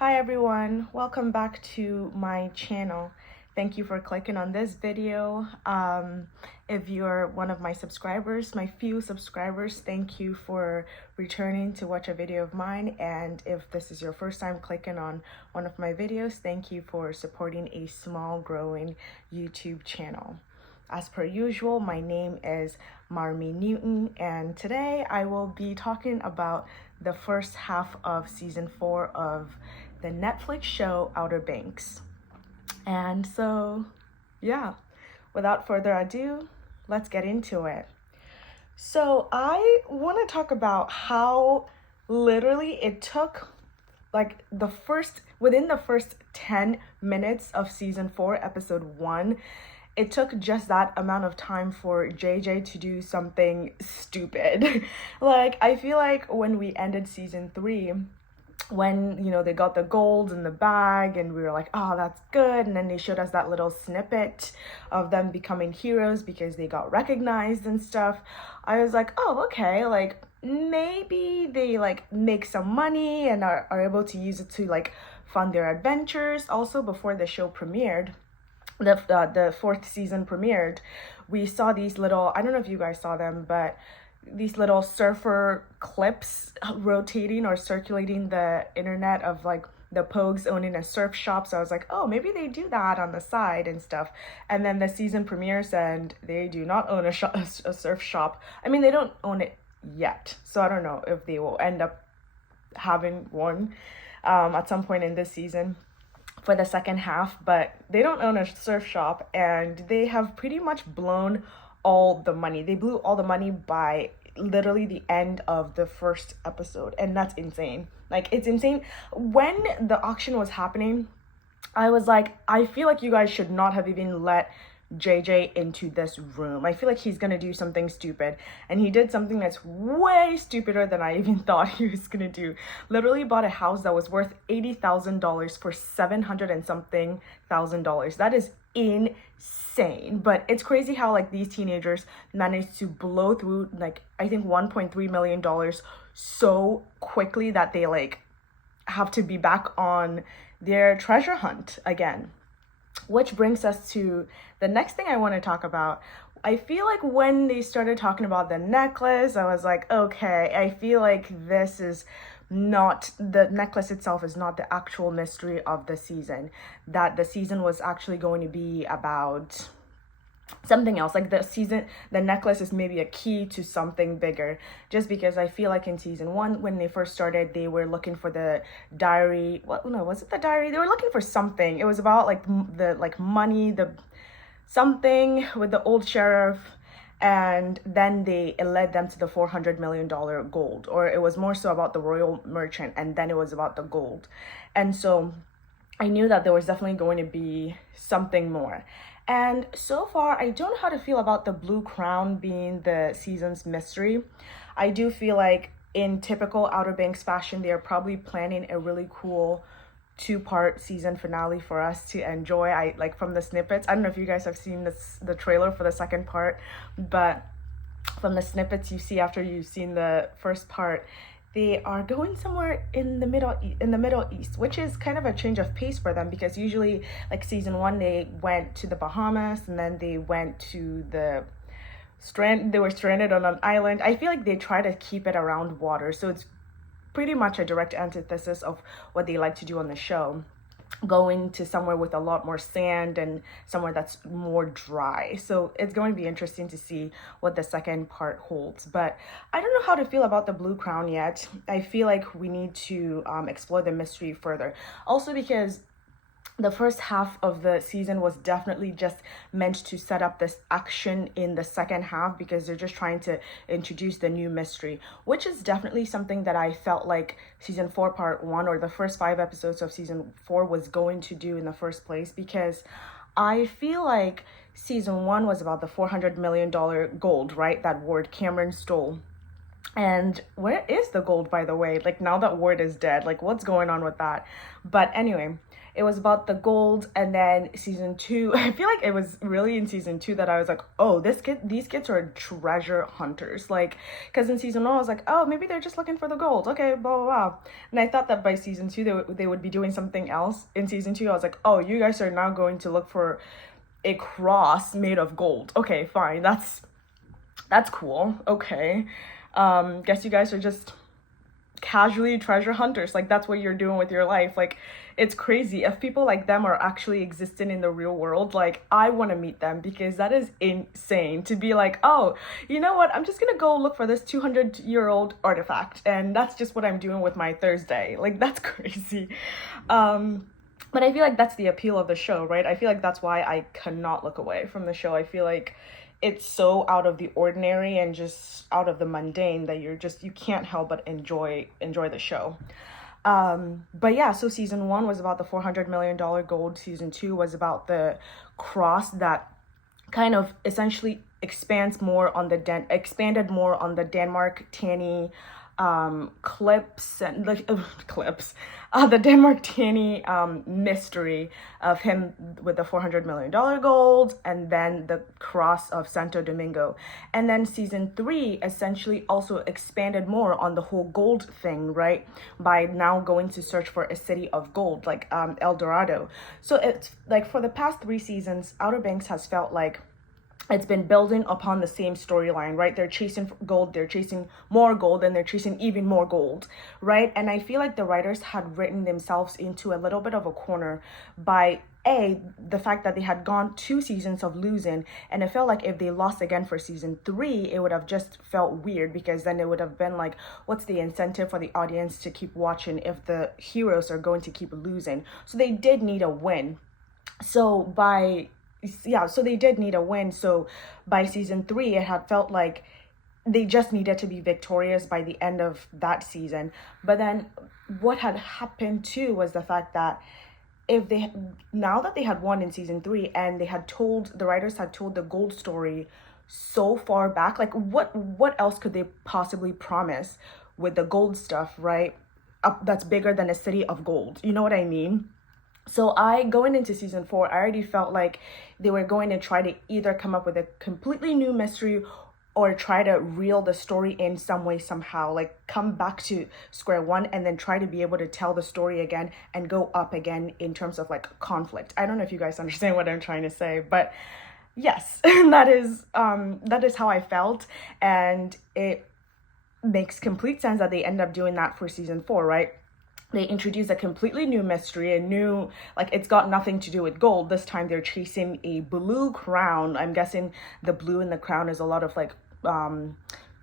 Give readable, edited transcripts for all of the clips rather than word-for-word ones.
Hi everyone, welcome back to my channel. Thank you for clicking on this video. If you're one of my subscribers, my few subscribers, thank you for returning to watch a video of mine. And if this is your first time clicking on one of my videos, thank you for supporting a small growing YouTube channel. As per usual, my name is Marmy Newton, and today I will be talking about the first half of season 4 of the Netflix show Outerbanks. And so, yeah, without further ado, let's get into it. So I want to talk about how literally it took within the first 10 minutes of season 4, episode 1, it took just that amount of time for JJ to do something stupid. I feel like when we ended season 3, when they got the gold in the bag and we were like, oh, that's good, and then they showed us that little snippet of them becoming heroes because they got recognized and stuff. I was like, oh, okay, maybe they make some money and are able to use it to fund their adventures. Also, before the show premiered, the 4th season premiered, we saw these little, I don't know if you guys saw them, but these little surfer clips rotating or circulating the internet of the Pogues owning a surf shop. So I was like, oh, maybe they do that on the side and stuff. And then the season premieres and they do not own a surf shop. I mean, they don't own it yet, so I don't know if they will end up having one at some point in this season for the second half. But they don't own a surf shop, and they have pretty much blown all the money. They blew all the money by literally the end of the first episode, and that's insane. It's insane. When the auction was happening, I was like, I feel like you guys should not have even let JJ into this room. I feel like he's gonna do something stupid, and he did something that's way stupider than I even thought he was gonna do. Literally bought a house that was worth $80,000 for $700 and something thousand. That is insane. But it's crazy how these teenagers managed to blow through I think $1.3 million so quickly that they have to be back on their treasure hunt again. Which brings us to the next thing I want to talk about. I feel like when they started talking about the necklace, I was like, okay, I feel like this is not, the necklace itself is not the actual mystery of the season. That the season was actually going to be about something else. The necklace is maybe a key to something bigger, just because I feel like in season 1, when they first started, they were looking for the diary. Was it the diary? They were looking for something. It was about the money, the something with the old sheriff, and then it led them to the $400 million gold, or it was more so about the royal merchant, and then it was about the gold. And so I knew that there was definitely going to be something more. And so far, I don't know how to feel about the blue crown being the season's mystery. I do feel like in typical Outer Banks fashion, they're probably planning a really cool 2-part season finale for us to enjoy. From the snippets, I don't know if you guys have seen the trailer for the second part, but from the snippets you see after you've seen the first part, they are going somewhere in the Middle East, which is kind of a change of pace for them, because usually season 1 they went to the Bahamas, and then they went to they were stranded on an island. I feel like they try to keep it around water, so it's pretty much a direct antithesis of what they like to do on the show, going to somewhere with a lot more sand and somewhere that's more dry. So it's going to be interesting to see what the second part holds. But I don't know how to feel about the blue crown yet. I feel like we need to explore the mystery further. Also because the first half of the season was definitely just meant to set up this action in the second half, because they're just trying to introduce the new mystery, which is definitely something that I felt like season 4 part 1, or the first 5 episodes of season 4, was going to do in the first place. Because I feel like season 1 was about the $400 million gold, right, that Ward Cameron stole. And where is the gold, by the way? Like, now that word is dead, like, what's going on with that? But anyway, it was about the gold. And then season two, I feel like it was really in season two that I was like, oh, these kids are treasure hunters. Like, because in season one, I was like, oh, maybe they're just looking for the gold. Okay, blah, blah, blah. And I thought that by season two, they would be doing something else. In season two, I was like, oh, you guys are now going to look for a cross made of gold. Okay, fine. That's cool. Okay. Guess you guys are just casually treasure hunters. Like, that's what you're doing with your life. Like, it's crazy. If people like them are actually existing in the real world, like, I want to meet them, because that is insane to be like, oh, you know what? I'm just gonna go look for this 200-year-old artifact, and that's just what I'm doing with my Thursday. Like, that's crazy. But I feel like that's the appeal of the show, right? I feel like that's why I cannot look away from the show. I feel like it's so out of the ordinary and just out of the mundane that you can't help but enjoy the show. But yeah, so season one was about the $400 million gold. Season two was about the cross that kind of essentially expanded more on the Denmark Tanny clips and the Denmark Tanny mystery of him with the $400 million gold, and then the cross of Santo Domingo. And then season three essentially also expanded more on the whole gold thing, right? By now going to search for a city of gold, like El Dorado. So it's like, for the past 3 seasons, Outer Banks has felt like it's been building upon the same storyline, right? They're chasing gold, they're chasing more gold, and they're chasing even more gold, right? And I feel like the writers had written themselves into a little bit of a corner by the fact that they had gone 2 seasons of losing, and it felt like if they lost again for season 3, it would have just felt weird, because then it would have been like, what's the incentive for the audience to keep watching if the heroes are going to keep losing? So they did need a win. So they did need a win. So by season 3, it had felt like they just needed to be victorious by the end of that season. But then what had happened too was the fact that now that they had won in season 3, and the writers had told the gold story so far back, like, what else could they possibly promise with the gold stuff, right? That's bigger than a city of gold. You know what I mean? So going into season 4, I already felt like they were going to try to either come up with a completely new mystery, or try to reel the story in some way, somehow, like come back to square one and then try to be able to tell the story again and go up again in terms of like conflict. I don't know if you guys understand what I'm trying to say, but yes, that is how I felt. And it makes complete sense that they end up doing that for season 4, right? They introduce a completely new mystery, it's got nothing to do with gold. This time they're chasing a blue crown. I'm guessing the blue in the crown is a lot of like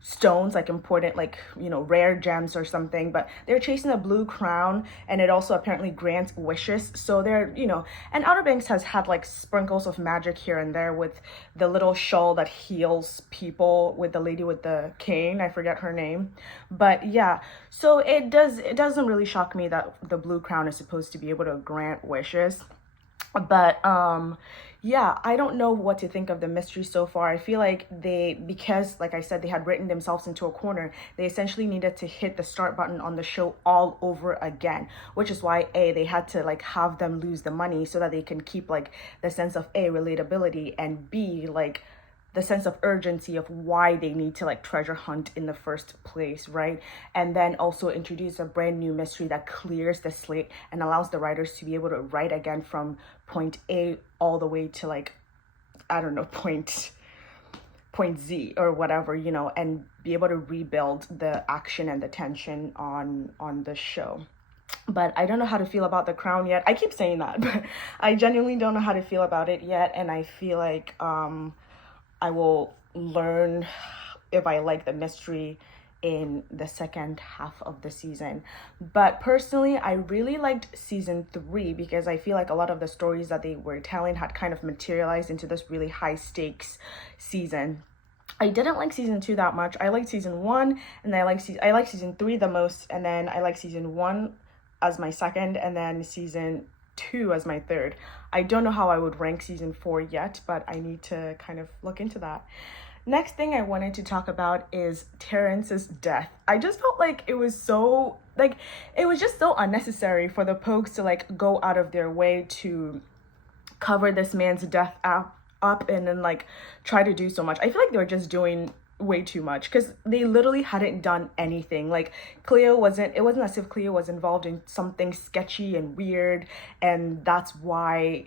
stones, like important, like, rare gems or something, but they're chasing a blue crown, and it also apparently grants wishes. So they're, and Outer Banks has had like sprinkles of magic here and there, with the little shawl that heals people, with the lady with the cane, I forget her name, but yeah, so it doesn't really shock me that the blue crown is supposed to be able to grant wishes. But yeah, I don't know what to think of the mystery so far. I feel like because like I said, they had written themselves into a corner, they essentially needed to hit the start button on the show all over again, which is why they had to like have them lose the money, so that they can keep like the sense of relatability, and B, like the sense of urgency of why they need to like treasure hunt in the first place, right? And then also introduce a brand new mystery that clears the slate and allows the writers to be able to write again from point A all the way to like, I don't know, point Z or whatever, and be able to rebuild the action and the tension on the show. But I don't know how to feel about the crown yet. I keep saying that, but I genuinely don't know how to feel about it yet. And I feel like I will learn if I like the mystery in the second half of the season. But personally, I really liked season 3, because I feel like a lot of the stories that they were telling had kind of materialized into this really high stakes season. I didn't like season 2 that much. I liked season 1, and I like season 3 the most, and then I like season 1 as my second, and then season 2 as my third. I don't know how I would rank season 4 yet, but I need to kind of look into that. Next thing I wanted to talk about is Terrence's death. I just felt like it was so, like, it was just so unnecessary for the Pogues to, like, go out of their way to cover this man's death up and then, like, try to do so much. I feel like they were just doing way too much because they literally hadn't done anything. Like, it wasn't as if Cleo was involved in something sketchy and weird, and that's why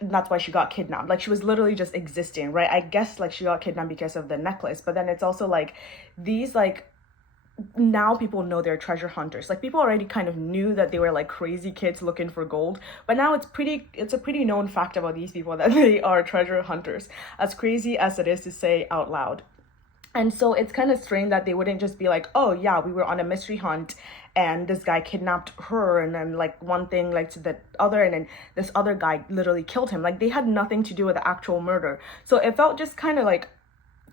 that's why she got kidnapped. Like, she was literally just existing, right? I guess, like, she got kidnapped because of the necklace, but then it's also like these, like, now people know they're treasure hunters. Like, people already kind of knew that they were, like, crazy kids looking for gold, but now it's a pretty known fact about these people that they are treasure hunters, as crazy as it is to say out loud. And so it's kind of strange that they wouldn't just be like, oh yeah, we were on a mystery hunt and this guy kidnapped her, and then, like, one thing like to the other, and then this other guy literally killed him. Like, they had nothing to do with the actual murder. So it felt just kind of like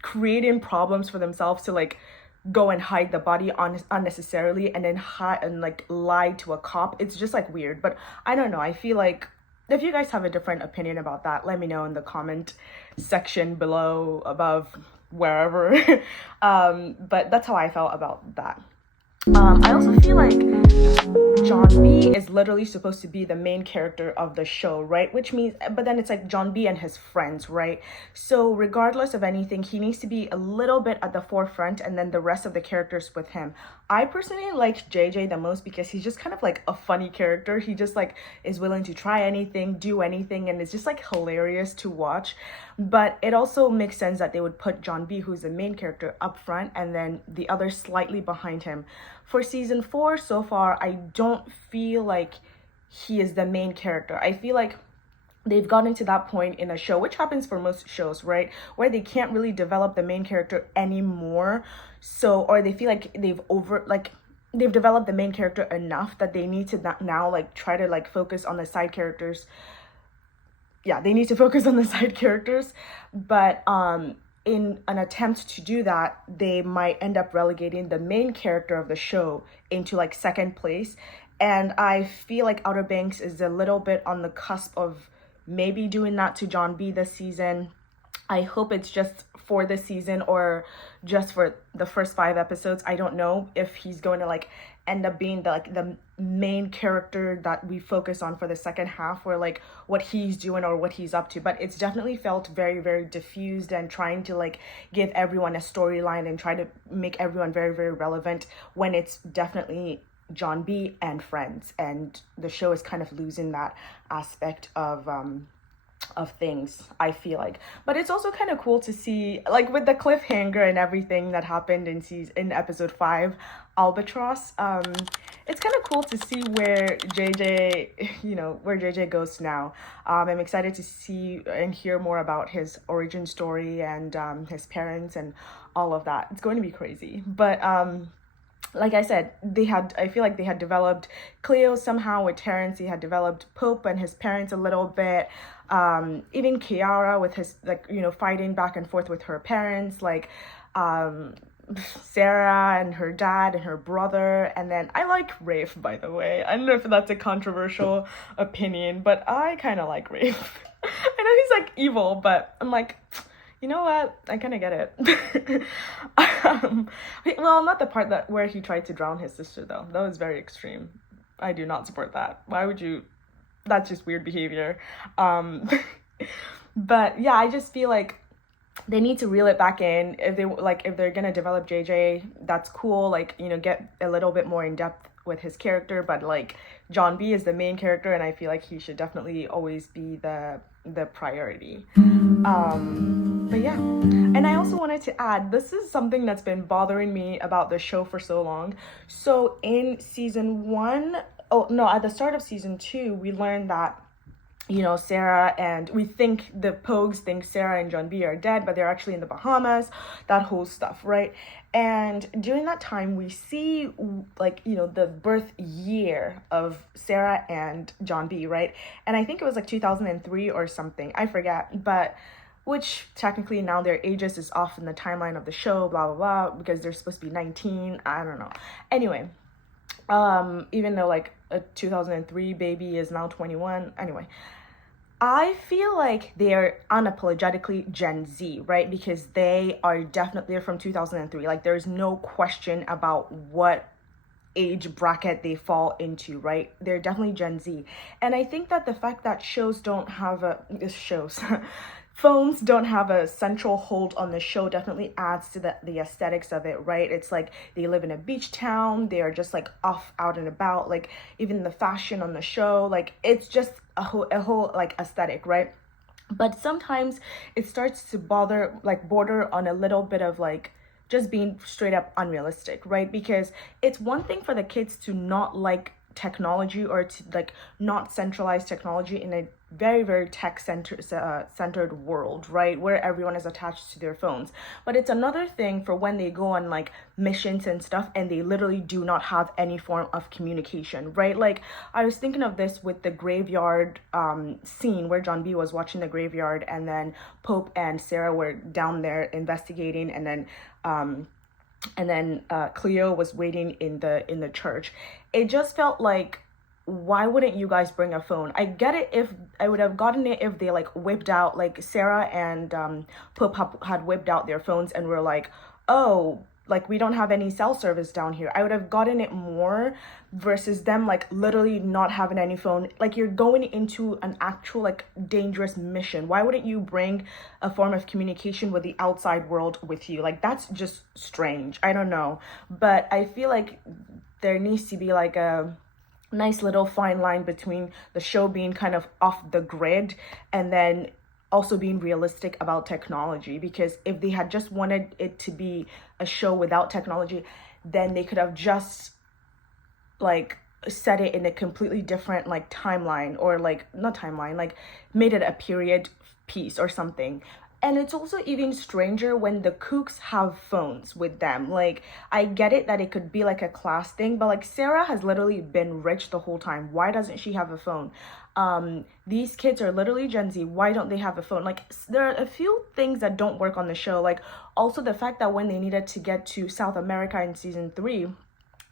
creating problems for themselves to, like, go and hide the body unnecessarily, and then hide and, like, lie to a cop. It's just, like, weird. But I don't know, I feel like if you guys have a different opinion about that, let me know in the comment section below, above, wherever. But that's how I felt about that. I also feel like John B is literally supposed to be the main character of the show, right? Which means, but then it's like John B and his friends, right? So regardless of anything, he needs to be a little bit at the forefront, and then the rest of the characters with him. I personally liked JJ the most because he's just kind of like a funny character. He just, like, is willing to try anything, do anything, and it's just, like, hilarious to watch. But it also makes sense that they would put John B, who's the main character, up front, and then the others slightly behind him. For season 4 so far, I don't feel like he is the main character. I feel like they've gotten to that point in a show, which happens for most shows, right, where they can't really develop the main character anymore. So, or they feel like they've developed the main character enough that they need to now, like, try to, like, focus on the side characters. Yeah, they need to focus on the side characters. But in an attempt to do that, they might end up relegating the main character of the show into, like, second place. And I feel like Outer Banks is a little bit on the cusp of maybe doing that to John B this season. I hope it's just for this season or just for the first 5 episodes. I don't know if he's going to, like, end up being the main character that we focus on for the second half, or, like, what he's doing or what he's up to. But it's definitely felt very, very diffused and trying to, like, give everyone a storyline and try to make everyone very, very relevant, when it's definitely John B and friends, and the show is kind of losing that aspect of things, I feel like. But it's also kind of cool to see, like, with the cliffhanger and everything that happened in episode 5, Albatross, it's kind of cool to see where JJ goes now. I'm excited to see and hear more about his origin story and his parents and all of that. It's going to be crazy. But like I said, I feel like they had developed Cleo somehow with Terrence. He had developed Pope and his parents a little bit. Even Kiara with his, like, fighting back and forth with her parents, like, Sarah and her dad and her brother. And then I like Rafe, by the way. I don't know if that's a controversial opinion, but I kind of like Rafe. I know he's, like, evil, but I'm like, you know what? I kind of get it. Well, not the part where he tried to drown his sister, though. That was very extreme. I do not support that. Why would you? That's just weird behavior. But yeah, I just feel like they need to reel it back in. If they're gonna develop JJ, that's cool. Like, get a little bit more in depth with his character. But, like, John B is the main character, and I feel like he should definitely always be the priority. But yeah, and I also wanted to add, this is something that's been bothering me about the show for so long. So in season 1, at the start of season 2, we learned that, Sarah, and the Pogues think Sarah and John B are dead, but they're actually in the Bahamas, that whole stuff, right? And during that time, we see, like, the birth year of Sarah and John B, right? And I think it was, like, 2003 or something, I forget, but which technically now their ages is off in the timeline of the show, blah, blah, blah, because they're supposed to be 19, I don't know. Anyway, even though, like, a 2003 baby is now 21, anyway. I feel like they're unapologetically Gen Z, right? Because they are definitely from 2003. Like, there's no question about what age bracket they fall into, right? They're definitely Gen Z. And I think that the fact that shows phones don't have a central hold on the show definitely adds to the aesthetics of it, right? It's like they live in a beach town, they are just like off out and about, like even the fashion on the show, like it's just a whole like aesthetic, right? But sometimes it starts to border on a little bit of like just being straight up unrealistic, right? Because it's one thing for the kids to not like technology or to like not centralize technology in a very very centered world, right, where everyone is attached to their phones. But it's another thing for when they go on like missions and stuff and they literally do not have any form of communication, right? Like I was thinking of this with the graveyard scene where John B was watching the graveyard and then Pope and Sarah were down there investigating, and then Cleo was waiting in the church. It just felt like, why wouldn't you guys bring a phone? I get it if I would have gotten it if they like whipped out, like Sarah and Pope had whipped out their phones and were like, oh, like we don't have any cell service down here. I would have gotten it more versus them like literally not having any phone. Like you're going into an actual like dangerous mission. Why wouldn't you bring a form of communication with the outside world with you? Like that's just strange. I don't know. But I feel like there needs to be like a nice little fine line between the show being kind of off the grid and then also being realistic about technology. Because if they had just wanted it to be a show without technology, then they could have just like set it in a completely different like timeline, or like not timeline, like made it a period piece or something. And it's also even stranger when the Kooks have phones with them. Like, I get it that it could be like a class thing, but like Sarah has literally been rich the whole time. Why doesn't she have a phone? These kids are literally Gen Z. Why don't they have a phone? Like, there are a few things that don't work on the show. Like, also the fact that when they needed to get to South America in season 3,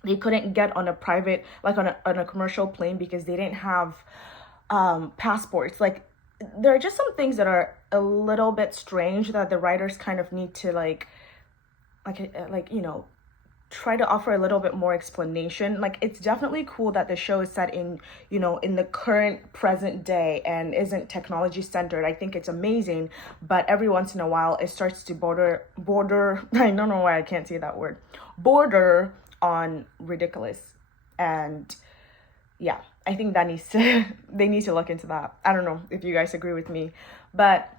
they couldn't get on a private, like on a commercial plane because they didn't have passports. Like, there are just some things that are a little bit strange that the writers kind of need to try to offer a little bit more explanation. Like, it's definitely cool that the show is set in, in the current present day and isn't technology centered. I think it's amazing, but every once in a while it starts to border I don't know why I can't say that word, border on ridiculous. And yeah, I think that they need to look into that. I don't know if you guys agree with me, but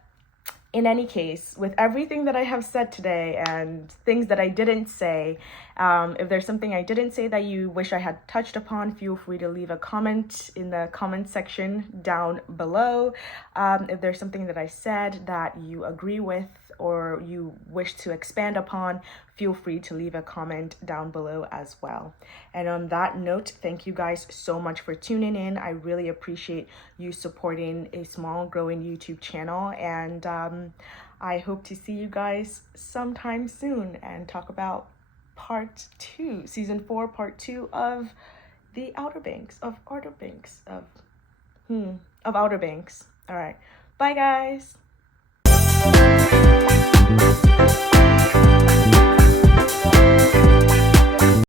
in any case, with everything that I have said today and things that I didn't say, if there's something I didn't say that you wish I had touched upon, feel free to leave a comment in the comment section down below. If there's something that I said that you agree with or you wish to expand upon, feel free to leave a comment down below as well. And on that note, thank you guys so much for tuning in. I really appreciate you supporting a small growing YouTube channel, and I hope to see you guys sometime soon and talk about part 2, season 4, part 2 of the Outerbanks. All right, bye guys.